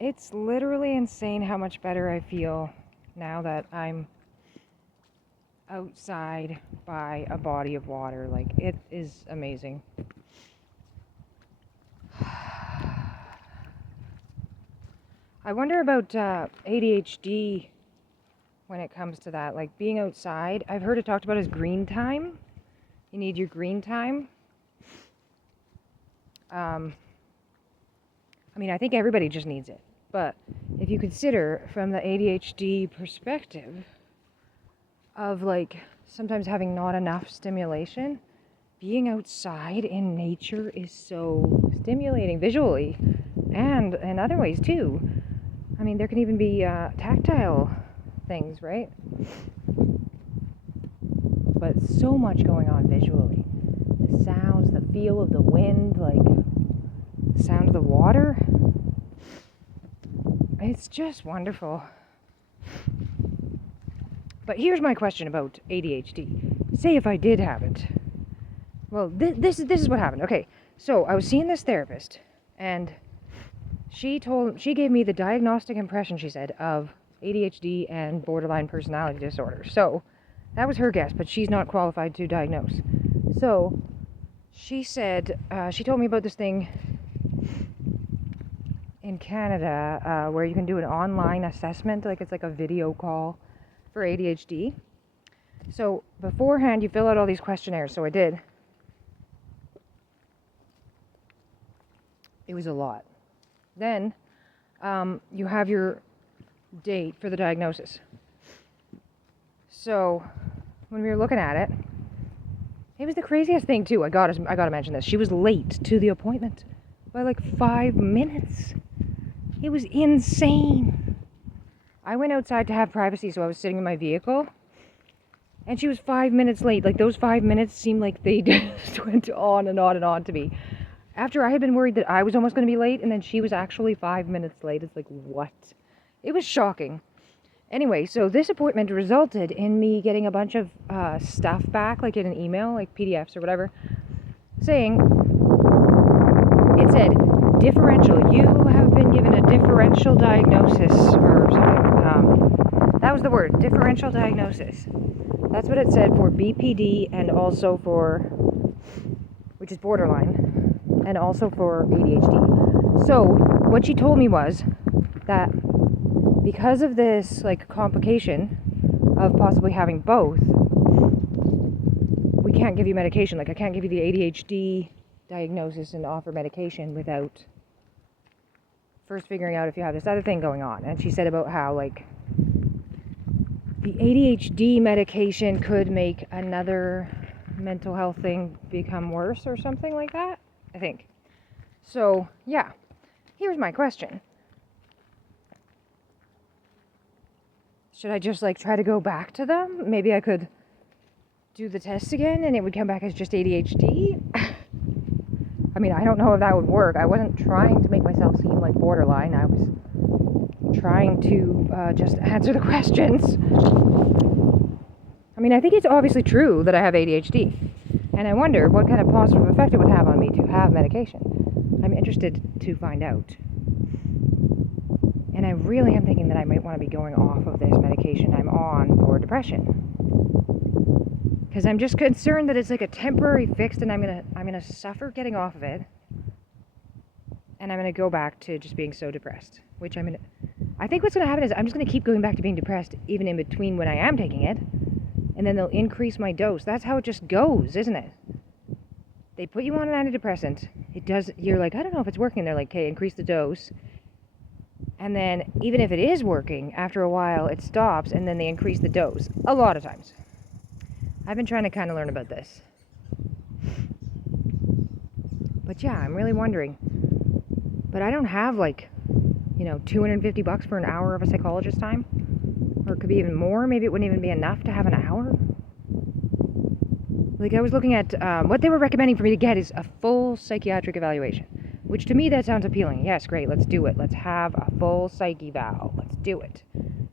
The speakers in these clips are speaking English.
It's literally insane how much better I feel now that I'm outside by a body of water. Like, it is amazing. I wonder about ADHD when it comes to that. Like, being outside, I've heard it talked about as green time. You need your green time. I mean, I think everybody just needs it. But if you consider from the ADHD perspective of, like, sometimes having not enough stimulation, being outside in nature is so stimulating visually and in other ways too. I mean, there can even be tactile things, right? But so much going on visually. The sounds, the feel of the wind, like the sound of the water. It's just wonderful. But here's my question about ADHD. Say if I did have it. Well, this is what happened. Okay, so I was seeing this therapist, and she gave me the diagnostic impression, she said, of ADHD and borderline personality disorder. So that was her guess, but she's not qualified to diagnose. So she said, she told me about this thing in Canada where you can do an online assessment, like it's like a video call for ADHD. So beforehand, you fill out all these questionnaires. So I did. It was a lot. Then you have your date for the diagnosis. So when we were looking at it, it was the craziest thing too. I gotta mention this. She was late to the appointment by like 5 minutes. It was insane. I went outside to have privacy, so I was sitting in my vehicle, and she was 5 minutes late. Like, those 5 minutes seemed like they just went on and on and on to me. After I had been worried that I was almost going to be late, and then she was actually 5 minutes late. It's like, what? It was shocking. Anyway, so this appointment resulted in me getting a bunch of stuff back, like in an email, like PDFs or whatever, saying, it said, differential. You have been given a differential diagnosis or something. That was the word, differential diagnosis. That's what it said for BPD and also for, which is borderline, and also for ADHD. So what she told me was that because of this, like, complication of possibly having both, we can't give you medication. Like, I can't give you the ADHD diagnosis and offer medication without first figuring out if you have this other thing going on. And she said about how, like, the ADHD medication could make another mental health thing become worse or something like that, I think. So, yeah. Here's my question. Should I just, like, try to go back to them? Maybe I could do the test again and it would come back as just ADHD? I mean, I don't know if that would work. I wasn't trying to make myself seem like borderline. I was trying to just answer the questions. I mean, I think it's obviously true that I have ADHD. And I wonder what kind of positive effect it would have on me to have medication. I'm interested to find out. And I really am thinking that I might want to be going off of this medication I'm on for depression. Because I'm just concerned that it's like a temporary fix and I'm gonna suffer getting off of it. And I'm gonna go back to just being so depressed. I think what's gonna happen is I'm just gonna keep going back to being depressed even in between when I am taking it. And then they'll increase my dose. That's how it just goes, isn't it? They put you on an antidepressant. You're like, I don't know if it's working. They're like, okay, increase the dose. And then even if it is working, after a while it stops and then they increase the dose. A lot of times. I've been trying to kind of learn about this. But yeah, I'm really wondering. But I don't have, like, $250 for an hour of a psychologist time. Or it could be even more. Maybe it wouldn't even be enough to have an hour. Like, I was looking at what they were recommending for me to get is a full psychiatric evaluation. Which to me, that sounds appealing. Yes, great, let's do it. Let's have a full psych eval. Let's do it.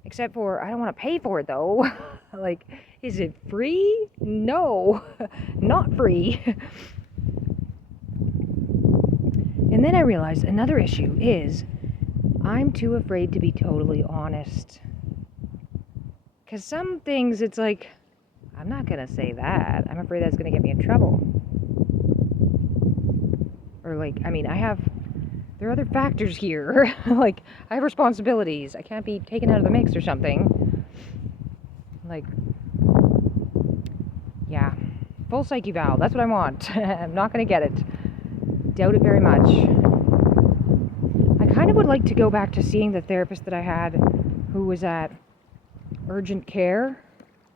Except for, I don't want to pay for it, though. Like, is it free? No, not free. And then I realized another issue is I'm too afraid to be totally honest. Because some things, it's like, I'm not going to say that. I'm afraid that's going to get me in trouble. Or like, I mean, there are other factors here. Like, I have responsibilities. I can't be taken out of the mix or something. Like, yeah. Full psyche valve. That's what I want. I'm not going to get it. Doubt it very much. I kind of would like to go back to seeing the therapist that I had who was at urgent care.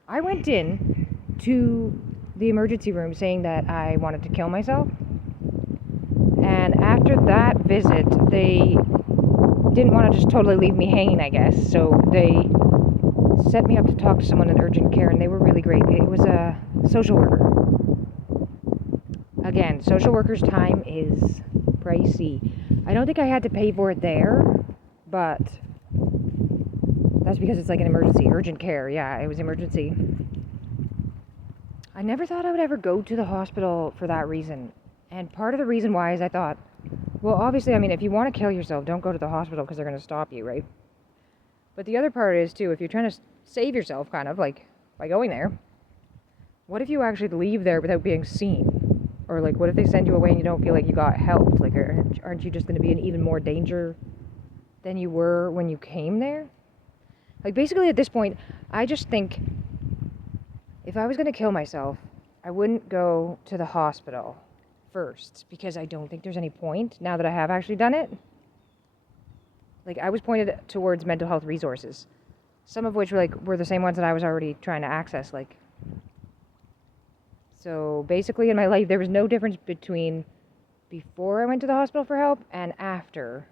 I went in to the emergency room saying that I wanted to kill myself. And after that visit, they didn't want to just totally leave me hanging, I guess. So they set me up to talk to someone in urgent care, and they were really great. It was a social worker. Again, social worker's time is pricey. I don't think I had to pay for it there, but that's because it's like an emergency, urgent care. Yeah, it was emergency. I never thought I would ever go to the hospital for that reason. And part of the reason why is I thought, well, obviously, I mean, if you want to kill yourself, don't go to the hospital because they're going to stop you, right? But the other part is, too, if you're trying to save yourself, kind of, like, by going there, what if you actually leave there without being seen? Or, like, what if they send you away and you don't feel like you got helped? Like, aren't you just going to be in even more danger than you were when you came there? Like, basically, at this point, I just think if I was going to kill myself, I wouldn't go to the hospital first, because I don't think there's any point now that I have actually done it. Like, I was pointed towards mental health resources, some of which were the same ones that I was already trying to access. Like, so basically in my life there was no difference between before I went to the hospital for help and after.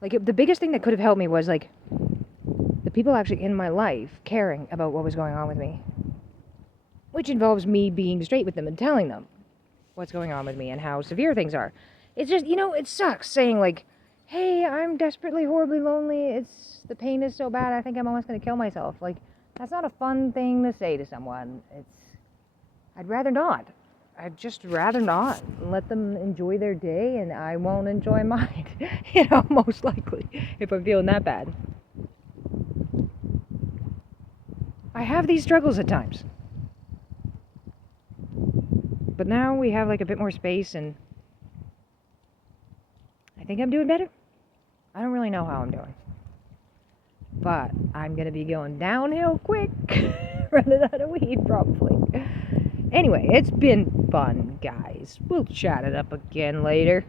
Like, the biggest thing that could have helped me was like the people actually in my life caring about what was going on with me. Which involves me being straight with them and telling them what's going on with me and how severe things are. It's just, it sucks saying like, hey, I'm desperately, horribly lonely. The pain is so bad, I think I'm almost going to kill myself. Like, that's not a fun thing to say to someone. I'd rather not. I'd just rather not. Let them enjoy their day and I won't enjoy mine. Most likely, if I'm feeling that bad. I have these struggles at times. But now we have like a bit more space and I think I'm doing better. I don't really know how I'm doing. But I'm going to be going downhill quick. Running out of weed probably. Anyway, it's been fun, guys. We'll chat it up again later.